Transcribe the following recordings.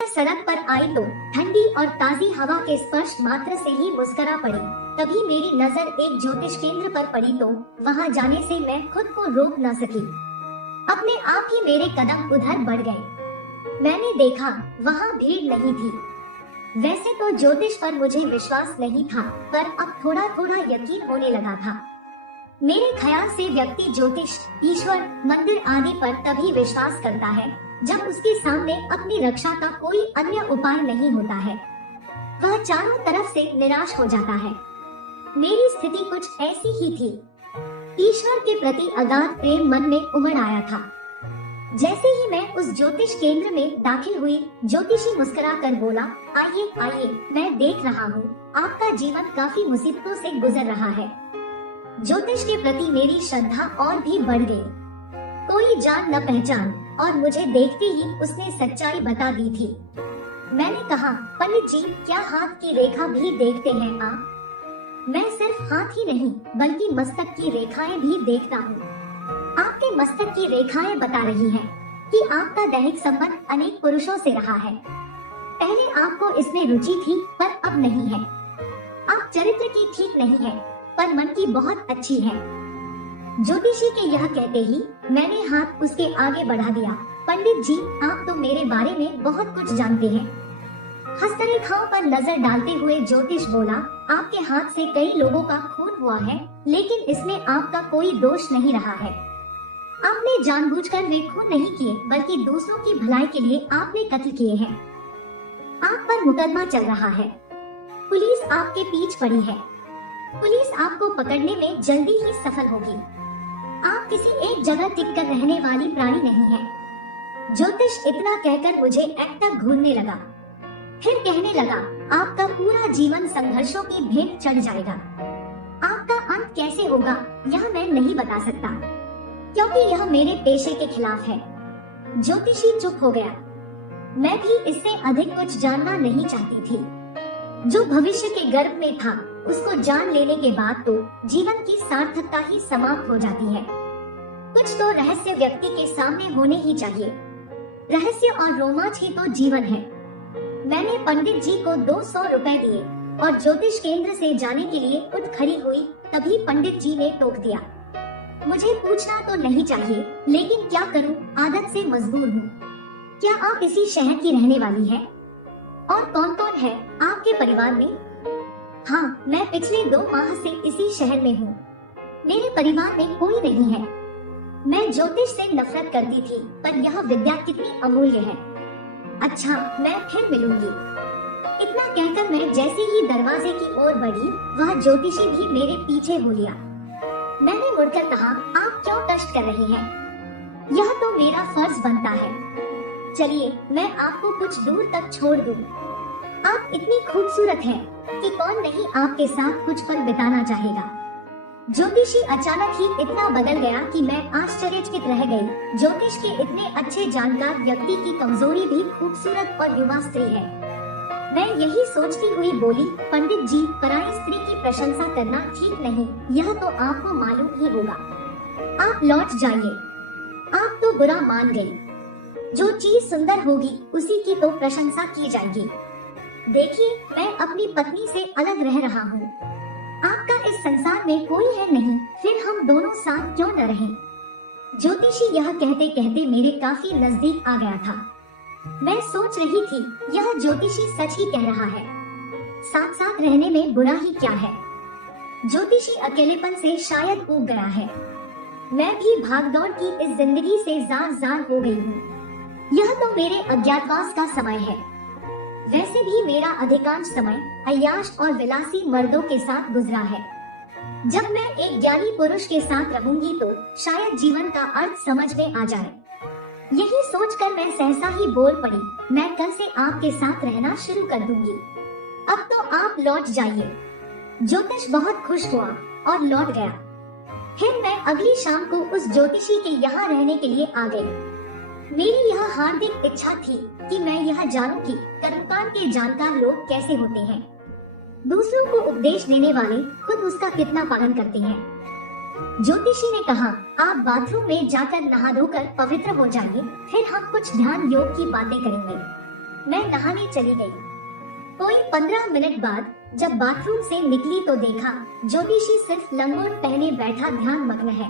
सड़क पर आई तो ठंडी और ताजी हवा के स्पर्श मात्र से ही मुस्कुरा पड़ी। तभी मेरी नजर एक ज्योतिष केंद्र पर पड़ी तो वहां जाने से मैं खुद को रोक न सकी। अपने आप ही मेरे कदम उधर बढ़ गए। मैंने देखा वहां भीड़ नहीं थी। वैसे तो ज्योतिष पर मुझे विश्वास नहीं था, पर अब थोड़ा थोड़ा यकीन होने लगा था। मेरे ख्याल से व्यक्ति ज्योतिष, ईश्वर, मंदिर आदि पर तभी विश्वास करता है जब उसके सामने अपनी रक्षा का कोई अन्य उपाय नहीं होता है। वह चारों तरफ से निराश हो जाता है। मेरी स्थिति कुछ ऐसी ही थी। ईश्वर के प्रति अगाध प्रेम मन में उमड़ आया था। जैसे ही मैं उस ज्योतिष केंद्र में दाखिल हुई, ज्योतिषी मुस्कुरा कर बोला, आइए आइए, मैं देख रहा हूँ आपका जीवन काफी मुसीबतों से गुजर रहा है। ज्योतिष के प्रति मेरी श्रद्धा और भी बढ़ गई। कोई जान न पहचान, और मुझे देखते ही उसने सच्चाई बता दी थी। मैंने कहा, पंडित जी, क्या हाथ की रेखा भी देखते हैं आप? मैं सिर्फ हाथ ही नहीं बल्कि मस्तक की रेखाएं भी देखता हूँ। आपके मस्तक की रेखाएं बता रही हैं कि आपका दैहिक संबंध अनेक पुरुषों से रहा है। पहले आपको इसमें रुचि थी, पर अब नहीं है। आप चरित्र की ठीक नहीं है, पर मन की बहुत अच्छी है। ज्योतिषी के यह कहते ही मैंने हाथ उसके आगे बढ़ा दिया। पंडित जी, आप तो मेरे बारे में बहुत कुछ जानते हैं। हस्तरेखाओं पर नजर डालते हुए ज्योतिष बोला, आपके हाथ से कई लोगों का खून हुआ है, लेकिन इसमें आपका कोई दोष नहीं रहा है। आपने जानबूझकर वे खून नहीं किए, बल्कि दूसरों की भलाई के लिए आपने कत्ल किए हैं। आप पर मुकदमा चल रहा है। पुलिस आपके पीछे पड़ी है। पुलिस आपको पकड़ने में जल्दी ही सफल होगी। आप किसी एक जगह टिक कर रहने वाली प्राणी नहीं है। ज्योतिष इतना कहकर मुझे एक तक घूरने लगा। फिर कहने लगा, आपका पूरा जीवन संघर्षों की भेंट चढ़ जाएगा। आपका अंत कैसे होगा यह मैं नहीं बता सकता, क्योंकि यह मेरे पेशे के खिलाफ है। ज्योतिषी चुप हो गया। मैं भी इससे अधिक कुछ जानना नहीं चाहती थी। जो भविष्य के गर्भ में था, उसको जान लेने के बाद तो जीवन की सार्थकता ही समाप्त हो जाती है। कुछ तो रहस्य व्यक्ति के सामने होने ही चाहिए। रहस्य और रोमांच ही तो जीवन है। मैंने पंडित जी को 200 रुपए दिए और ज्योतिष केंद्र से जाने के लिए उठ खड़ी हुई। तभी पंडित जी ने टोक दिया, मुझे पूछना तो नहीं चाहिए, लेकिन क्या करूं, आदत से मजबूर हूँ। क्या आप इसी शहर की रहने वाली हैं? और कौन कौन है आपके परिवार में? हाँ, मैं पिछले 2 माह से इसी शहर में हूँ। मेरे परिवार में कोई नहीं है। मैं ज्योतिष से नफरत करती थी, पर यह विद्या कितनी अमूल्य है। अच्छा, मैं फिर मिलूंगी। इतना कहकर मैं जैसे ही दरवाजे की ओर बढ़ी, वह ज्योतिषी भी मेरे पीछे हो लिया। मैंने मुड़कर कहा, आप क्यों कष्ट कर रहे हैं? यह तो मेरा फर्ज बनता है। चलिए, मैं आपको कुछ दूर तक छोड़ दूं। आप इतनी खूबसूरत हैं कि कौन नहीं आपके साथ कुछ पल बिताना चाहेगा। ज्योतिषी अचानक ही इतना बदल गया कि मैं आश्चर्यचकित रह गई। ज्योतिष के इतने अच्छे जानकार व्यक्ति की कमजोरी भी खूबसूरत और युवा स्त्री है। मैं यही सोचती हुई बोली, पंडित जी, पराई स्त्री की प्रशंसा करना ठीक नहीं, यह तो आपको मालूम ही होगा। आप लौट जाइए। आप तो बुरा मान गई। जो चीज सुंदर होगी उसी की तो प्रशंसा की जाएगी। देखिए, मैं अपनी पत्नी से अलग रह रहा हूँ। आपका इस संसार में कोई है नहीं, फिर हम दोनों साथ क्यों न रहें? ज्योतिषी यह कहते कहते मेरे काफी नजदीक आ गया था। मैं सोच रही थी, यह ज्योतिषी सच ही कह रहा है। साथ साथ रहने में बुरा ही क्या है? ज्योतिषी अकेलेपन से शायद ऊब गया है। मैं भी भागदौड़ की इस जिंदगी से जार जार हो गई हूँ। यह तो मेरे अज्ञातवास का समय है। वैसे भी मेरा अधिकांश समय अय्याश और विलासी मर्दों के साथ गुजरा है। जब मैं एक ज्ञानी पुरुष के साथ रहूंगी तो शायद जीवन का अर्थ समझ में आ जाए। यही सोचकर मैं सहसा ही बोल पड़ी, मैं कल से आपके साथ रहना शुरू कर दूंगी। अब तो आप लौट जाइए। ज्योतिष बहुत खुश हुआ और लौट गया। फिर मैं अगली शाम को उस ज्योतिषी के यहाँ रहने के लिए आ गई। मेरी यह हार्दिक इच्छा थी कि मैं यह जानूं कि कर्मकांड के जानकार लोग कैसे होते हैं। दूसरों को उपदेश देने वाले खुद उसका कितना पालन करते हैं। ज्योतिषी ने कहा, आप बाथरूम में जाकर नहा धोकर पवित्र हो जाइए, फिर हम कुछ ध्यान योग की बातें करेंगे। मैं नहाने चली गई। कोई 15 मिनट बाद जब बाथरूम से निकली तो देखा ज्योतिषी सिर्फ लंगोट पहने बैठा ध्यान मग्न है।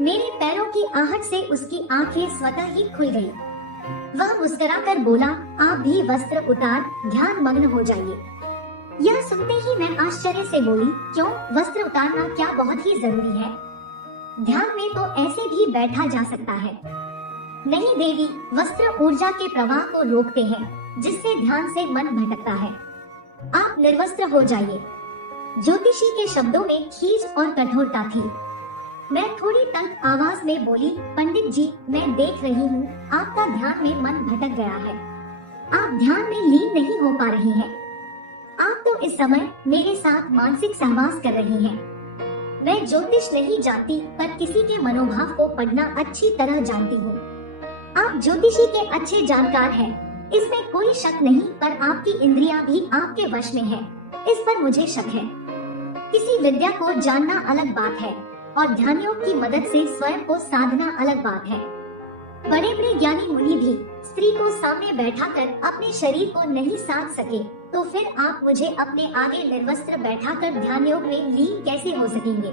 मेरे पैरों की आहट से उसकी आंखें स्वतः ही खुल गई। वह मुस्कुराकर बोला, आप भी वस्त्र उतार ध्यान मग्न हो जाइए। यह सुनते ही मैं आश्चर्य से बोली, क्यों, वस्त्र उतारना क्या बहुत ही जरूरी है? ध्यान में तो ऐसे भी बैठा जा सकता है। नहीं देवी, वस्त्र ऊर्जा के प्रवाह को रोकते हैं, जिससे ध्यान से मन भटकता है। आप निर्वस्त्र हो जाइए। ज्योतिषी के शब्दों में खींच और कठोरता थी। मैं थोड़ी तंग आवाज में बोली, पंडित जी, मैं देख रही हूँ आपका ध्यान में मन भटक गया है। आप ध्यान में लीन नहीं हो पा रही हैं। आप तो इस समय मेरे साथ मानसिक सहवास कर रही हैं। मैं ज्योतिष नहीं जानती, पर किसी के मनोभाव को पढ़ना अच्छी तरह जानती हूँ। आप ज्योतिषी के अच्छे जानकार हैं, इसमें कोई शक नहीं, पर आपकी इंद्रियां भी आपके वश में है, इस पर मुझे शक है। किसी विद्या को जानना अलग बात है और ध्यान योग की मदद से स्वयं को साधना अलग बात है। बड़े बड़े ज्ञानी मुनि भी स्त्री को सामने बैठाकर अपने शरीर को नहीं साध सके, तो फिर आप मुझे अपने आगे निर्वस्त्र बैठाकर ध्यान योग में लीन कैसे हो सकेंगे?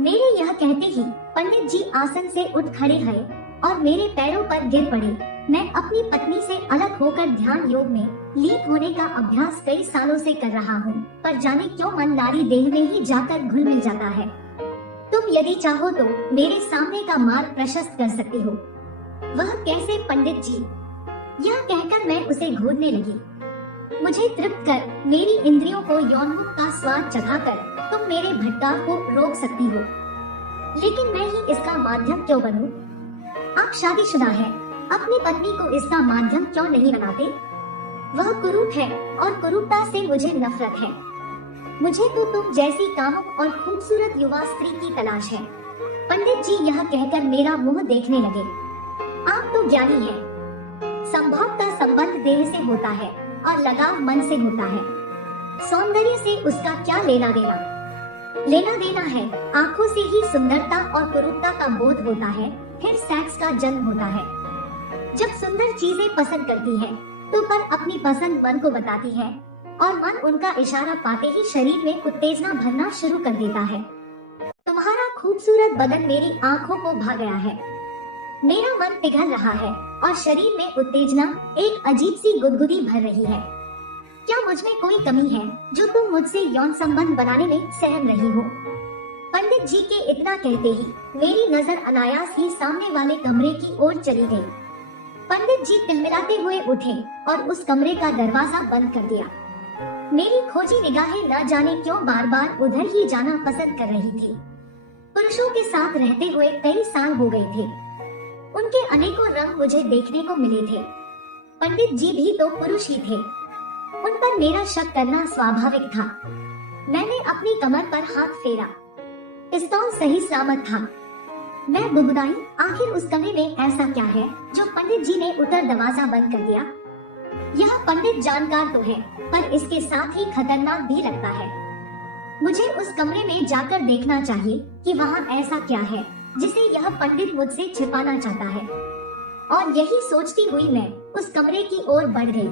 मेरे यह कहते ही पंडित जी आसन से उठ खड़े हुए और मेरे पैरों पर गिर पड़े। मैं अपनी पत्नी से अलग होकर ध्यान योग में लीन होने का अभ्यास कई सालों से कर रहा हूँ, पर जाने क्यों मन नारी देह में ही जाकर घुल मिल जाता है। तुम यदि चाहो तो मेरे सामने का मार्ग प्रशस्त कर सकती हो। वह कैसे पंडित जी? यह कहकर मैं उसे घूरने लगी। मुझे तृप्त कर, मेरी इंद्रियों को यौनमुख का स्वाद चखाकर तुम मेरे भटकाव को रोक सकती हो, लेकिन मैं ही इसका माध्यम क्यों बनूं? आप शादीशुदा हैं, अपनी पत्नी को इसका माध्यम क्यों नहीं बनाते? वह कुरूप है और कुरूपता से मुझे नफरत है। मुझे तो तुम जैसी कामुक और खूबसूरत युवा स्त्री की तलाश है। पंडित जी यह कहकर मेरा मुंह देखने लगे। आप तो ज्ञानी हैं। संभोग का संबंध देह से होता है और लगाव मन से होता है। सौंदर्य से उसका क्या लेना देना? लेना देना है, आंखों से ही सुंदरता और कुरूपता का बोध होता है, फिर सेक्स का जन्म होता है। जब सुंदर चीजें पसंद करती है तो पर अपनी पसंद मन को बताती है और मन उनका इशारा पाते ही शरीर में उत्तेजना भरना शुरू कर देता है। तुम्हारा खूबसूरत बदन मेरी आंखों को भा गया है। मेरा मन पिघल रहा है और शरीर में उत्तेजना एक अजीब सी गुदगुदी भर रही है। क्या मुझ में कोई कमी है जो तुम मुझसे यौन संबंध बनाने में सहम रही हो? पंडित जी के इतना कहते ही मेरी नजर अनायास ही सामने वाले कमरे की ओर चली गई। पंडित जी तिलमिलाते हुए उठे और उस कमरे का दरवाजा बंद कर दिया। मेरी खोजी निगाहें न जाने क्यों बार बार उधर ही जाना पसंद कर रही थी। पुरुषों के साथ रहते हुए कई साल हो गए थे। उनके अनेकों रंग मुझे देखने को मिले थे। पंडित जी भी तो पुरुष ही थे। उन पर मेरा शक करना स्वाभाविक था। मैंने अपनी कमर पर हाथ फेरा। पिस्तौल सही सलामत था। मैं बुदबुदाई, आखिर उस कमरे में ऐसा क्या है जो पंडित जी ने उतर दरवाजा बंद कर दिया? यह पंडित जानकार तो है, पर इसके साथ ही खतरनाक भी लगता है। मुझे उस कमरे में जाकर देखना चाहिए कि वहाँ ऐसा क्या है जिसे यह पंडित मुझसे छिपाना चाहता है। और यही सोचती हुई मैं उस कमरे की ओर बढ़ गई।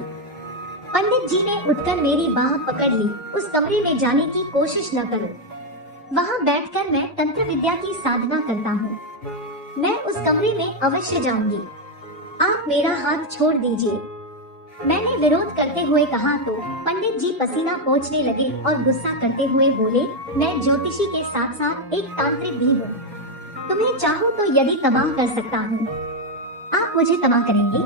पंडित जी ने उठकर मेरी बाह पकड़ ली। उस कमरे में जाने की कोशिश न करो। वहाँ बैठकर मैं तंत्र विद्या की साधना करता हूँ। मैं उस कमरे में अवश्य जाऊंगी। आप मेरा हाथ छोड़ दीजिए। मैंने विरोध करते हुए कहा तो पंडित जी पसीना पोंछने लगे और गुस्सा करते हुए बोले, मैं ज्योतिषी के साथ साथ एक तांत्रिक भी हूँ। तुम्हें चाहो तो यदि तबाह कर सकता हूँ। आप मुझे तबाह करेंगे?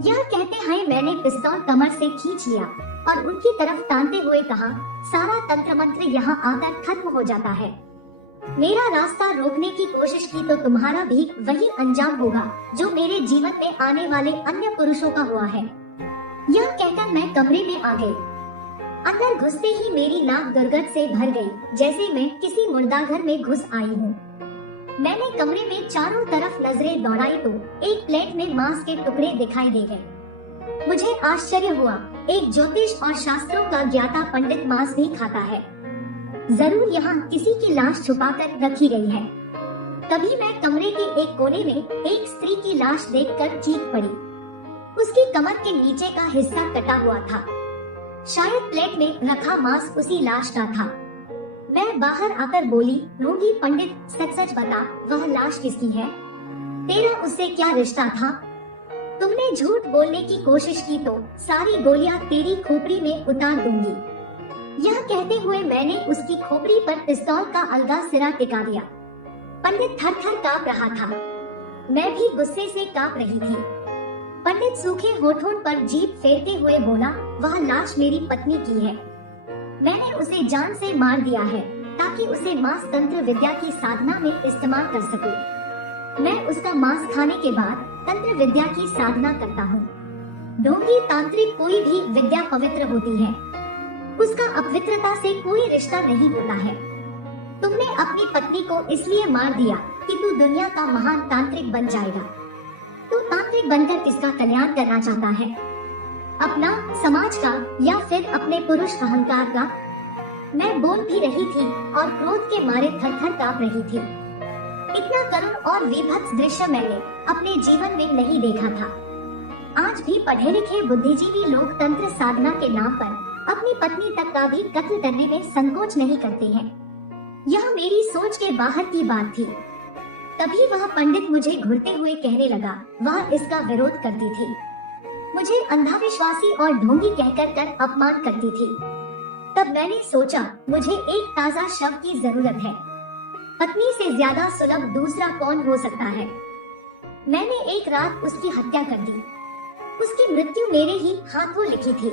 यह कहते हुए मैंने पिस्तौल कमर से खींच लिया और उनकी तरफ तानते हुए कहा, सारा तंत्र मंत्र यहाँ आकर खत्म हो जाता है। मेरा रास्ता रोकने की कोशिश की तो तुम्हारा भी वही अंजाम होगा जो मेरे जीवन में आने वाले अन्य पुरुषों का हुआ है। यह कहकर मैं कमरे में आ गई। अंदर घुसते ही मेरी नाक दुर्गंध से भर गई, जैसे मैं किसी मुर्दाघर में घुस आई हूँ। मैंने कमरे में चारों तरफ नजरें दौड़ाई तो एक प्लेट में मांस के टुकड़े दिखाई दे गए। मुझे आश्चर्य हुआ, एक ज्योतिष और शास्त्रों का ज्ञाता पंडित मांस भी खाता है। जरूर यहाँ किसी की लाश छुपाकर रखी गई है। तभी मैं कमरे के एक कोने में एक स्त्री की लाश देखकर चीख पड़ी। उसकी कमर के नीचे का हिस्सा कटा हुआ था। शायद प्लेट में रखा मांस उसी लाश का था। मैं बाहर आकर बोली, रोगी पंडित, सच सच बता, वह लाश किसकी है? तेरा उससे क्या रिश्ता था? तुमने झूठ बोलने की कोशिश की तो सारी गोलियां तेरी खोपड़ी में उतार दूंगी। यह कहते हुए मैंने उसकी खोपड़ी पर पिस्तौल का अलगा सिरा टिका दिया। पंडित थर थर कांप रहा था। मैं भी गुस्से से कांप रही थी। पंडित सूखे होठों पर जीभ फेरते हुए बोला, वह लाश मेरी पत्नी की है। मैंने उसे जान से मार दिया है ताकि उसे मांस तंत्र विद्या की साधना में इस्तेमाल कर सकूं। मैं उसका मांस खाने के बाद तंत्र विद्या की साधना करता हूँ। ढोंगी तांत्रिक कोई भी विद्या पवित्र होती है, उसका अपवित्रता से कोई रिश्ता नहीं होता है। तुमने अपनी पत्नी को इसलिए मार दिया कि तू दुनिया का महान तांत्रिक बन जाएगा। तू तांत्रिक बनकर किसका कल्याण करना चाहता है? अपना, समाज का, या फिर अपने पुरुष अहंकार का? मैं बोल भी रही थी और क्रोध के मारे थर थर कांप रही थी। इतना करुण और विभत्स दृश्य मैंने अपने जीवन में नहीं देखा था। आज भी पढ़े लिखे बुद्धिजीवी लोग तंत्र साधना के नाम पर अपनी पत्नी तक का भी कत्ल करने में संकोच नहीं करते हैं। यह मेरी सोच के बाहर की बात थी। तभी वह पंडित मुझे घूरते हुए कहने लगा, वह इसका विरोध करती थी, मुझे अंधाविश्वासी और ढोंगी कहकर कर अपमान करती थी। तब मैंने सोचा, मुझे एक ताजा शव की जरूरत है। पत्नी से ज्यादा सुलभ दूसरा कौन हो सकता है? मैंने एक रात उसकी हत्या कर दी। उसकी मृत्यु मेरे ही हाथों लिखी थी।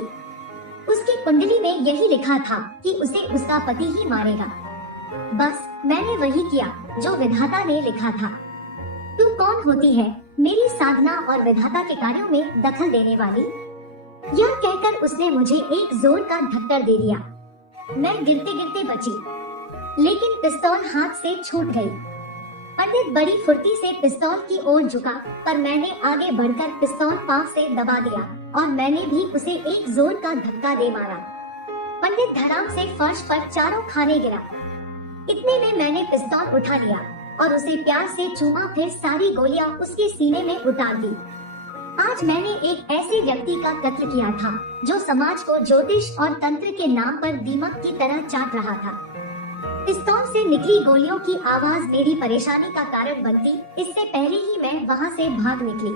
उसकी कुंडली में यही लिखा था कि उसे उसका पति ही मारेगा। बस मैंने वही किया जो विधाता ने लिखा था। तू कौन होती है मेरी साधना और विधाता के कार्यों में दखल देने वाली? यह कहकर उसने मुझे एक जोर का धक्कर दे दिया। मैं गिरते गिरते बची, लेकिन पिस्तौल हाथ से छूट गई। पंडित बड़ी फुर्ती से पिस्तौल की ओर झुका, पर मैंने आगे बढ़कर पिस्तौल पांव से दबा दिया और मैंने भी उसे एक जोर का धक्का दे मारा। पंडित धड़ाम से फर्श पर चारों खाने गिरा। इतने में मैंने पिस्तौल उठा लिया और उसे प्यार से चूमा, फिर सारी गोलियां उसके सीने में उतार दी। आज मैंने एक ऐसे व्यक्ति का कत्ल किया था जो समाज को ज्योतिष और तंत्र के नाम पर दीमक की तरह चाट रहा था। पिस्तौल से निकली गोलियों की आवाज मेरी परेशानी का कारण बनती, इससे पहले ही मैं वहां से भाग निकली।